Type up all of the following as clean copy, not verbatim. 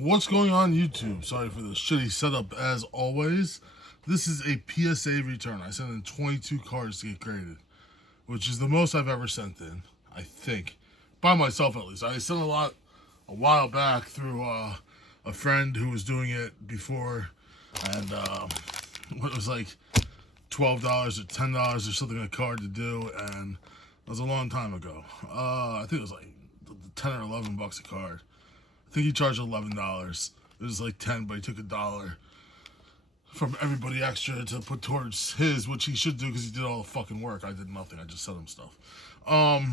What's going on YouTube? Sorry for the shitty setup as always. This is a PSA return. I sent in 22 cards to get graded, which is the most I've ever sent in, I think. By myself at least. I sent a lot a while back through a friend who was doing it before, and it was like $12 or $10 or something a card to do, and it was a long time ago. I think it was like 10 or 11 bucks a card. I think he charged $11. It was like 10, but he took $1 from everybody extra to put towards his, which he should do because he did all the fucking work. I did nothing. I just sent him stuff. But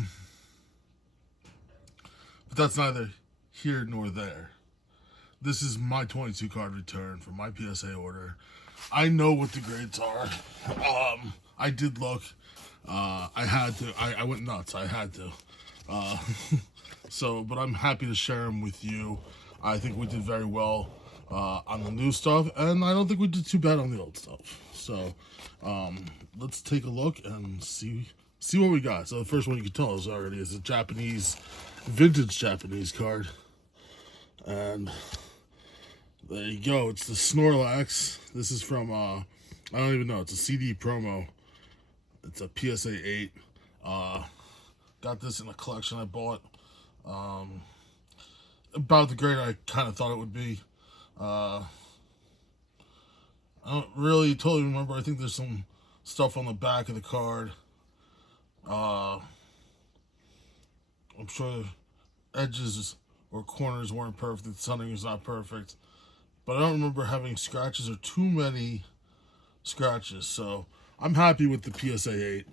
that's neither here nor there. This is my 22 card return for my PSA order. I know what the grades are. I did look. I had to. I went nuts. I had to. But I'm happy to share them with you. I think we did very well on the new stuff, and I don't think we did too bad on the old stuff. So let's take a look and see what we got. So the first one you can tell is already is a Japanese, vintage Japanese card, and there you go. It's the Snorlax. This is from I don't even know. It's a CD promo. It's a PSA 8. Got this in a collection I bought. About the grade I kind of thought it would be. I don't really totally remember. I think there's some stuff on the back of the card. I'm sure edges or corners weren't perfect. The sunning was not perfect. But I don't remember having scratches or too many scratches. So I'm happy with the PSA 8.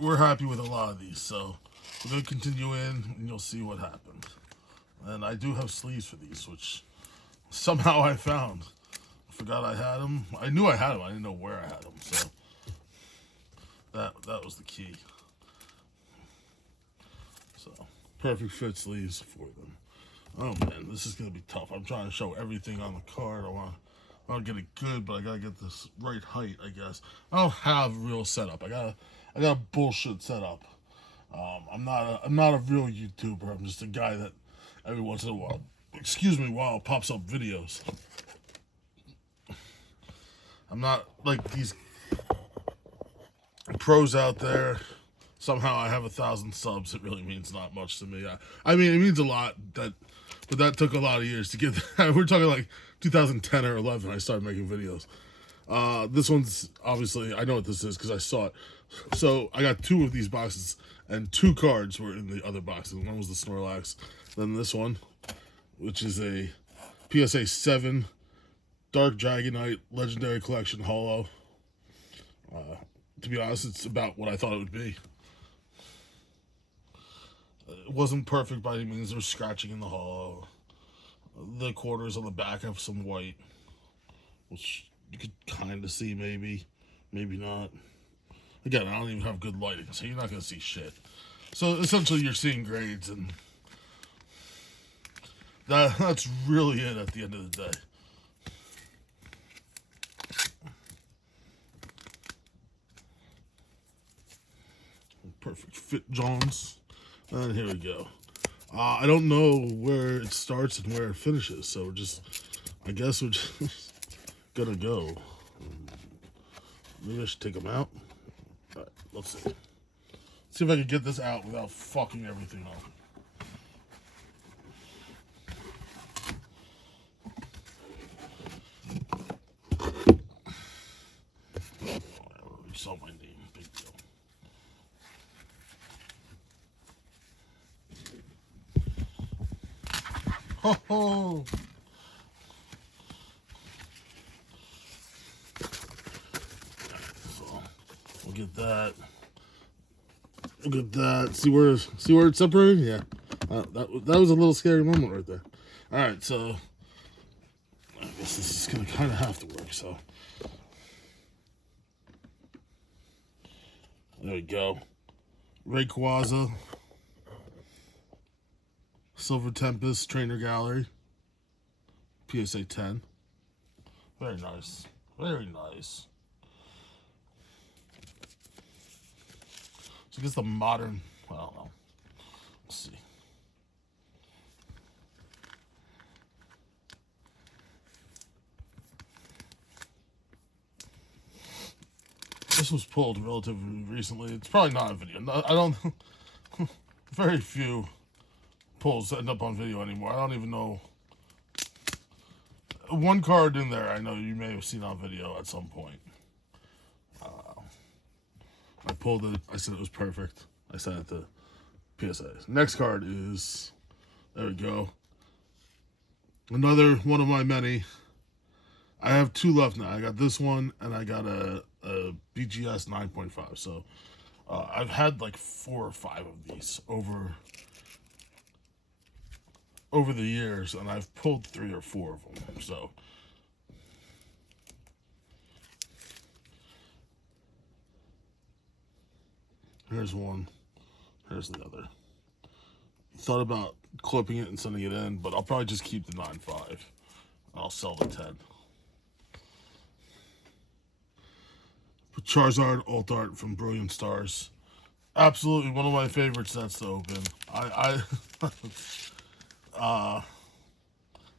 We're happy with a lot of these, so we're going to continue in, and you'll see what happened. And I do have sleeves for these, which somehow I found. I forgot I had them. I knew I had them. I didn't know where I had them, so that was the key. So, perfect fit sleeves for them. Oh, man, this is going to be tough. I'm trying to show everything on the card. I want to get it good, but I got to get this right height, I guess. I don't have real setup. I got a bullshit setup. I'm not a real YouTuber. I'm just a guy that every once in a while, pops up videos. I'm not like these pros out there. Somehow I have 1,000 subs. It really means not much to me. I mean, it means a lot, but that took a lot of years to get that. We're talking like 2010 or 11. I started making videos. This one's obviously, I know what this is because I saw it. So I got 2 of these boxes, and 2 cards were in the other boxes. One was the Snorlax, then this one, which is a PSA 7 Dark Dragonite Legendary Collection Holo. To be honest, it's about what I thought it would be. It wasn't perfect by any means. There was scratching in the holo. The corners on the back have some white, which you could kind of see, maybe not. Again, I don't even have good lighting, so you're not going to see shit. So essentially you're seeing grades, and that's really it at the end of the day. Perfect fit Johns. And here we go. I don't know where it starts and where it finishes, so I guess we're just gonna go. Maybe I should take them out. All right, let's see. See if I can get this out without fucking everything up. I already saw my name. Big deal. Ho ho! So we'll get that. See where it's separated? Yeah. That was a little scary moment right there. All right, so I guess this is gonna kind of have to work. So there we go. Rayquaza, Silver Tempest Trainer Gallery, PSA 10. Very nice. Very nice. So I guess the modern, I don't know. Let's see. This was pulled relatively recently. It's probably not a video. I don't. Very few pulls end up on video anymore. I don't even know. One card in there I know you may have seen on video at some point. I pulled it. I said it was perfect. I sent it to PSA. Next card is, there we go. Another one of my many. I have two left now. I got this one and I got a BGS 9.5. So I've had like 4 or 5 of these over the years, and I've pulled 3 or 4 of them. So here's one. Here's the other. Thought about clipping it and sending it in, but I'll probably just keep the 9.5. I'll sell the 10. Charizard Alt Art from Brilliant Stars. Absolutely one of my favorite sets to open.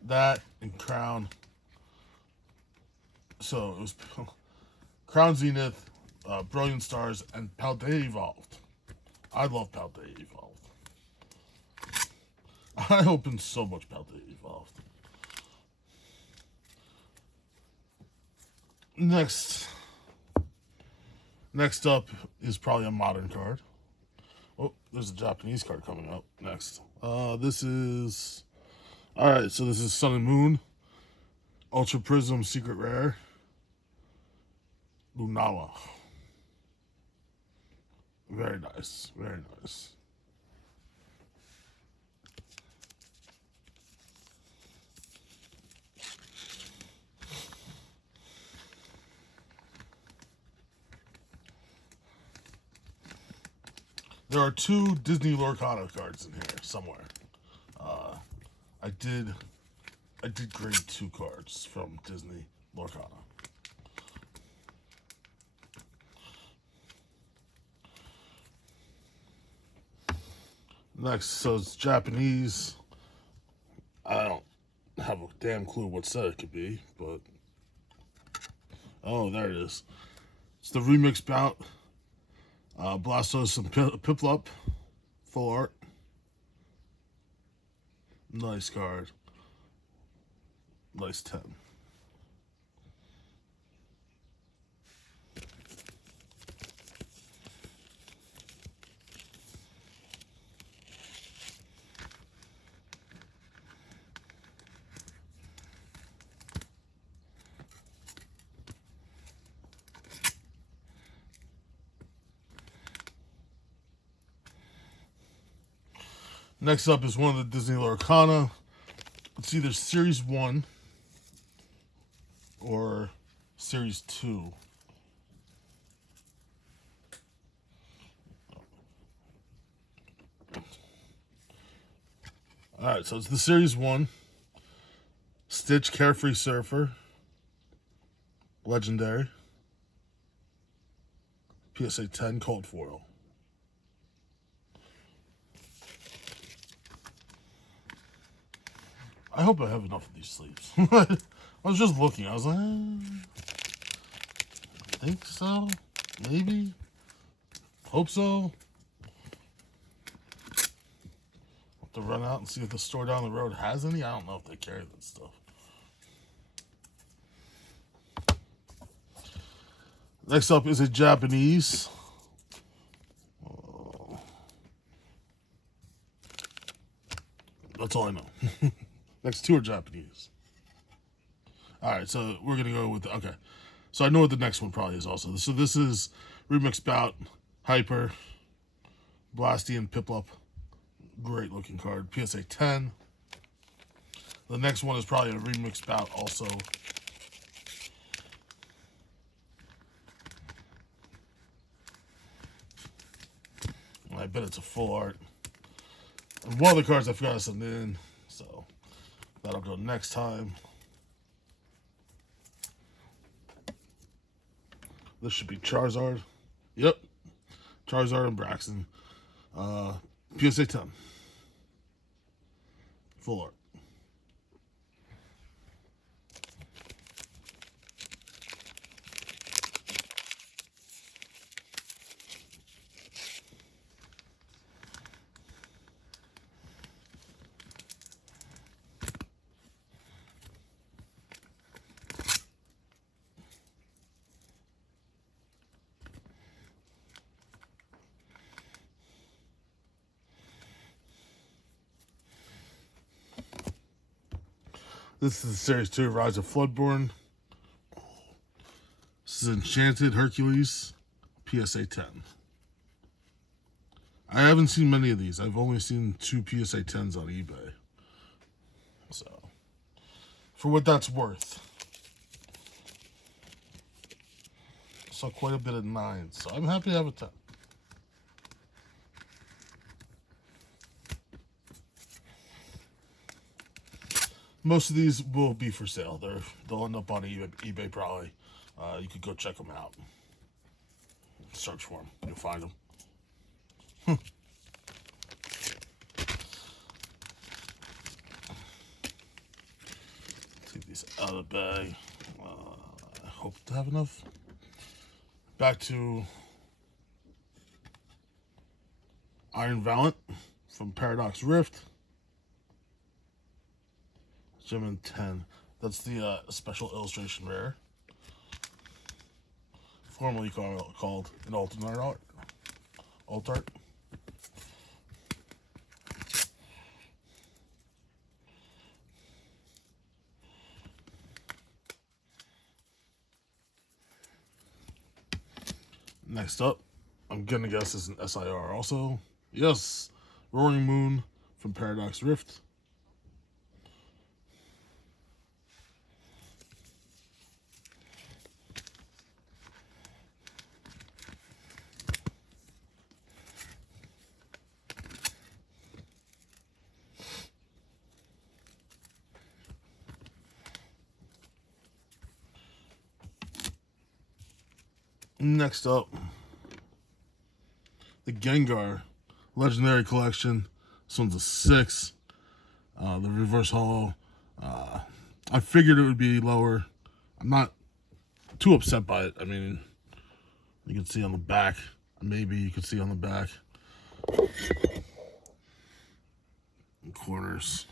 That and Crown. So it was Crown Zenith, Brilliant Stars, and Paldea Evolved. I love Paldea Evolved. I opened so much Paldea Evolved. Next up is probably a modern card. Oh, there's a Japanese card coming up next. This is... Alright, so this is Sun and Moon. Ultra Prism Secret Rare. Lunala. Very nice. Very nice. There are 2 Disney Lorcana cards in here somewhere. I did grade 2 cards from Disney Lorcana. Next, so it's Japanese. I don't have a damn clue what set it could be, but oh, there it is. It's the remix bout. Blastos and Piplup, full art. Nice card. Nice 10. Next up is one of the Disney Lorcana. It's either Series 1 or Series 2. Alright, so it's the Series 1. Stitch Carefree Surfer. Legendary. PSA 10 Cold Foil. I hope I have enough of these sleeves. I was just looking. I was like, I think so. Maybe. Hope so. Have to run out and see if the store down the road has any. I don't know if they carry that stuff. Next up is a Japanese. That's all I know. Next 2 are Japanese. Alright, so we're going to go with... Okay. So I know what the next one probably is also. So this is Remix Bout, Hyper, Blasty, and Piplup. Great looking card. PSA 10. The next one is probably a Remix Bout also. And I bet it's a full art. And one of the cards I forgot to send in. So... that'll go next time. This should be Charizard. Yep. Charizard and Braxton. PSA 10. Full art. This is Series 2, Rise of Floodborn. This is Enchanted Hercules, PSA 10. I haven't seen many of these. I've only seen 2 PSA 10s on eBay. So, for what that's worth. So quite a bit of 9s. So I'm happy to have a 10. Most of these will be for sale. They'll end up on eBay probably. You could go check them out. Search for them. You'll find them. Take these out of the bag. I hope to have enough. Back to Iron Valiant from Paradox Rift. Gem 10. That's the special illustration rare. Formerly called an alternate art. Alt art. Next up, I'm gonna guess it's an SIR also. Yes, Roaring Moon from Paradox Rift. Next up, the Gengar Legendary Collection. This one's a 6. The reverse holo. I figured it would be lower. I'm not too upset by it. I mean, you can see on the back. Maybe you can see on the back. Corners.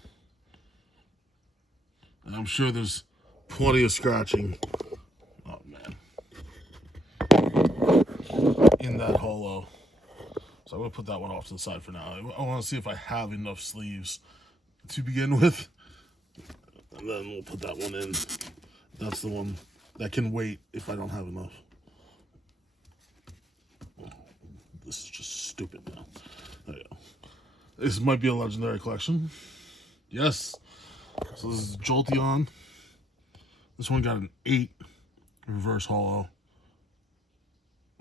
And I'm sure there's plenty of scratching. Oh, man. In that holo. So I'm going to put that one off to the side for now. I want to see if I have enough sleeves to begin with. And then we'll put that one in. That's the one that can wait if I don't have enough. Oh, this is just stupid now. There you go. This might be a legendary collection. Yes. So this is Jolteon. This one got an 8 reverse holo.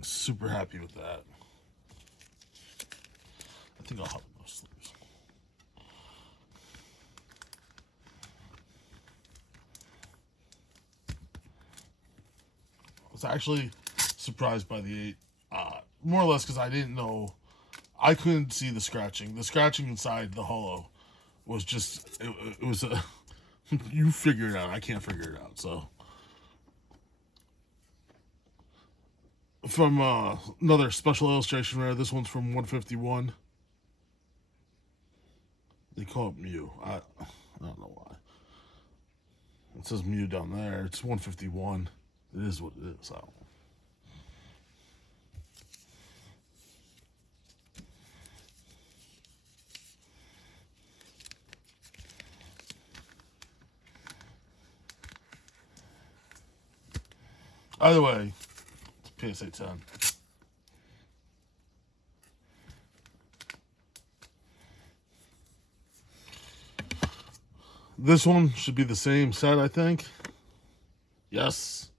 Super happy with that. I think I'll have enough sleeves. I was actually surprised by the 8. More or less because I didn't know. I couldn't see the scratching. The scratching inside the holo was just, it was a, you figure it out. I can't figure it out. So, from another special illustration rare, this one's from 151. They call it Mew. I don't know why. It says Mew down there. It's 151. It is what it is. I don't know. Either way, it's PSA 10. This one should be the same set, I think. Yes.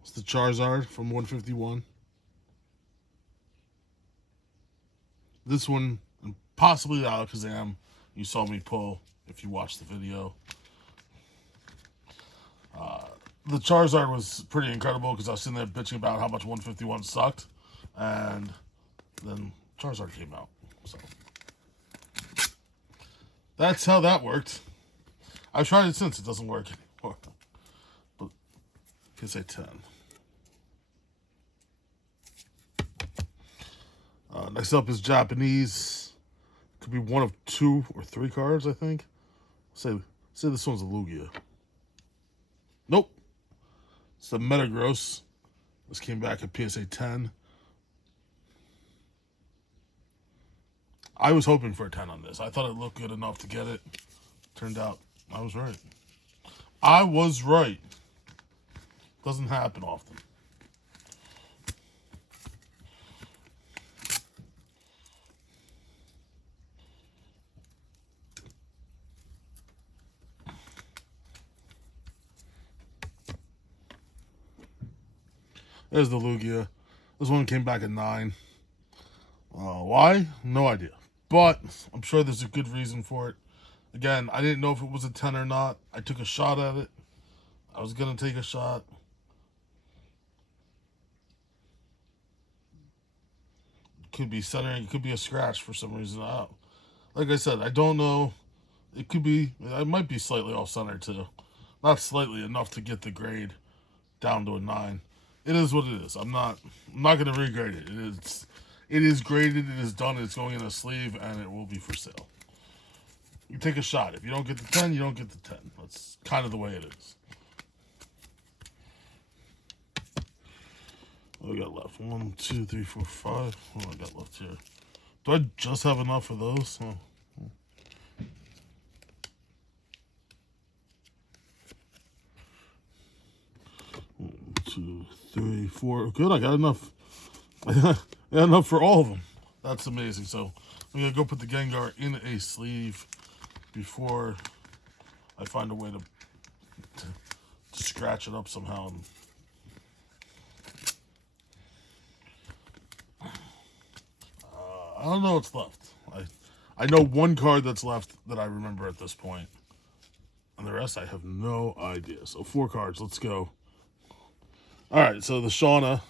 It's the Charizard from 151. This one, and possibly the Alakazam, you saw me pull if you watched the video. The Charizard was pretty incredible because I was sitting there bitching about how much 151 sucked. And then Charizard came out. So that's how that worked. I've tried it since. It doesn't work anymore. But PSA 10. Next up is Japanese. Could be one of 2 or 3 cards, I think. Say this one's a Lugia. Nope. It's the Metagross. This came back at PSA 10. I was hoping for a 10 on this. I thought it looked good enough to get it. Turned out I was right. I was right. Doesn't happen often. There's the Lugia. This one came back at 9. Why? No idea. But I'm sure there's a good reason for it. Again, I didn't know if it was a 10 or not. I took a shot at it. I was going to take a shot. It could be centering. It could be a scratch for some reason. Like I said, I don't know. It could be. It might be slightly off center too. Not slightly, enough to get the grade down to a 9. It is what it is. I'm not going to regrade it. It is graded. It is done. It's going in a sleeve, and it will be for sale. You take a shot. If you don't get the 10, you don't get the 10. That's kind of the way it is. What do we got left? 1, 2, 3, 4, 5. What do I got left here? Do I just have enough for those? Oh. 1, 2, 3, 4. Good, I got enough. I got enough for all of them. That's amazing. So I'm going to go put the Gengar in a sleeve before I find a way to scratch it up somehow. I don't know what's left. I know one card that's left that I remember at this point. And the rest I have no idea. So 4 cards. Let's go. Alright, so the Shauna.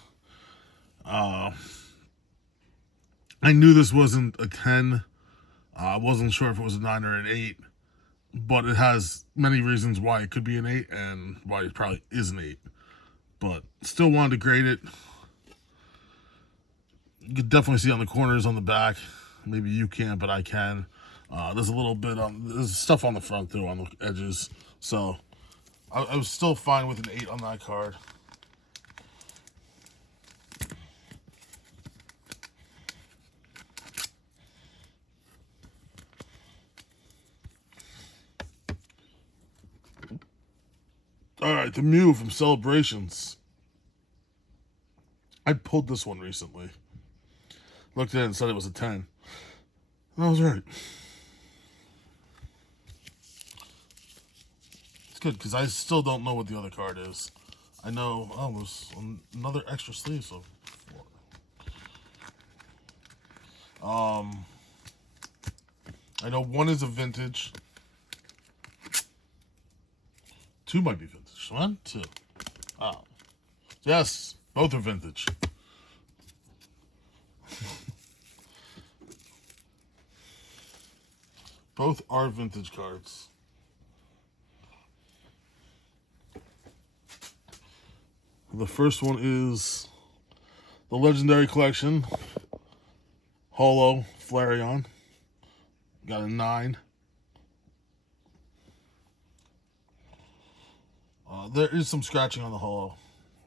I knew this wasn't a 10. I wasn't sure if it was a 9 or an 8. But it has many reasons why it could be an 8 and why it probably is an 8. But still wanted to grade it. You can definitely see on the corners, on the back. Maybe you can't, but I can. There's a little bit there's stuff on the front too, on the edges. So I was still fine with an 8 on that card. All right, the Mew from Celebrations. I pulled this one recently. Looked at it and said it was a 10. And I was right. It's good, because I still don't know what the other card is. I know, there's another extra sleeve, so 4. I know one is a vintage. 2 might be vintage. 1, 2. Oh. Yes, both are vintage. Both are vintage cards. The first one is the Legendary Collection. Holo Flareon. Got a 9. There is some scratching on the holo.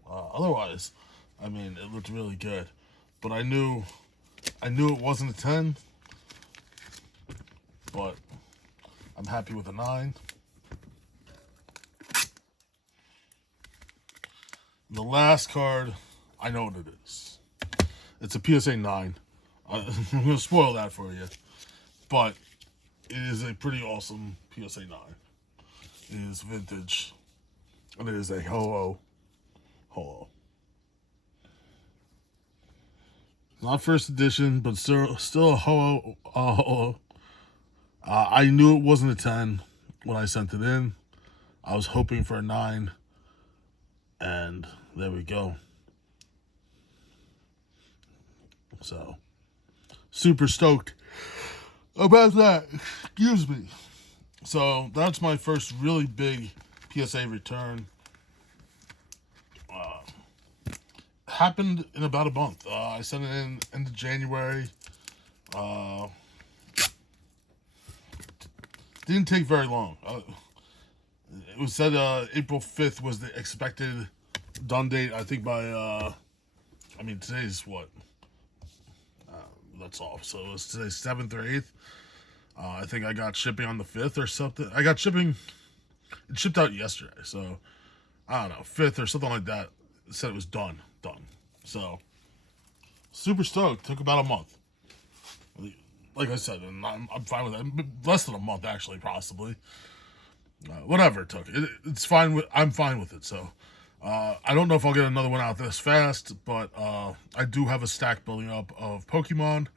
Otherwise, I mean, it looked really good. But I knew it wasn't a 10. But I'm happy with a 9. The last card, I know what it is. It's a PSA 9. I'm going to spoil that for you. But it is a pretty awesome PSA 9. It is vintage. And it is a holo. Not first edition, but still a holo. I knew it wasn't a 10 when I sent it in. I was hoping for a 9. And there we go. So, super stoked about that. Excuse me. So, that's my first really big PSA return. Happened in about a month. I sent it in end of January. Didn't take very long. It was said April 5th was the expected done date. I think by, today's what? That's off. So it was today's 7th or 8th. I think I got shipping on the 5th or something. I got shipping It shipped out yesterday, so I don't know, 5th or something like that. It said it was done. So super stoked. Took about a month. Like I said, and I'm fine with it. Less than a month, actually, possibly. Whatever it took, it's fine. I'm fine with it. So I don't know if I'll get another one out this fast, but I do have a stack building up of Pokemon.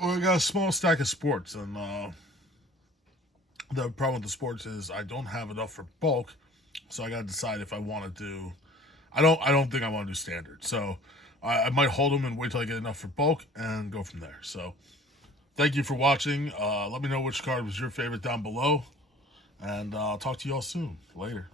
I got a small stack of sports, and the problem with the sports is I don't have enough for bulk, so I got to decide if I want to do. I don't think I want to do standard, so I might hold them and wait till I get enough for bulk and go from there. So thank you for watching. Let me know which card was your favorite down below, and I'll talk to you all soon. Later.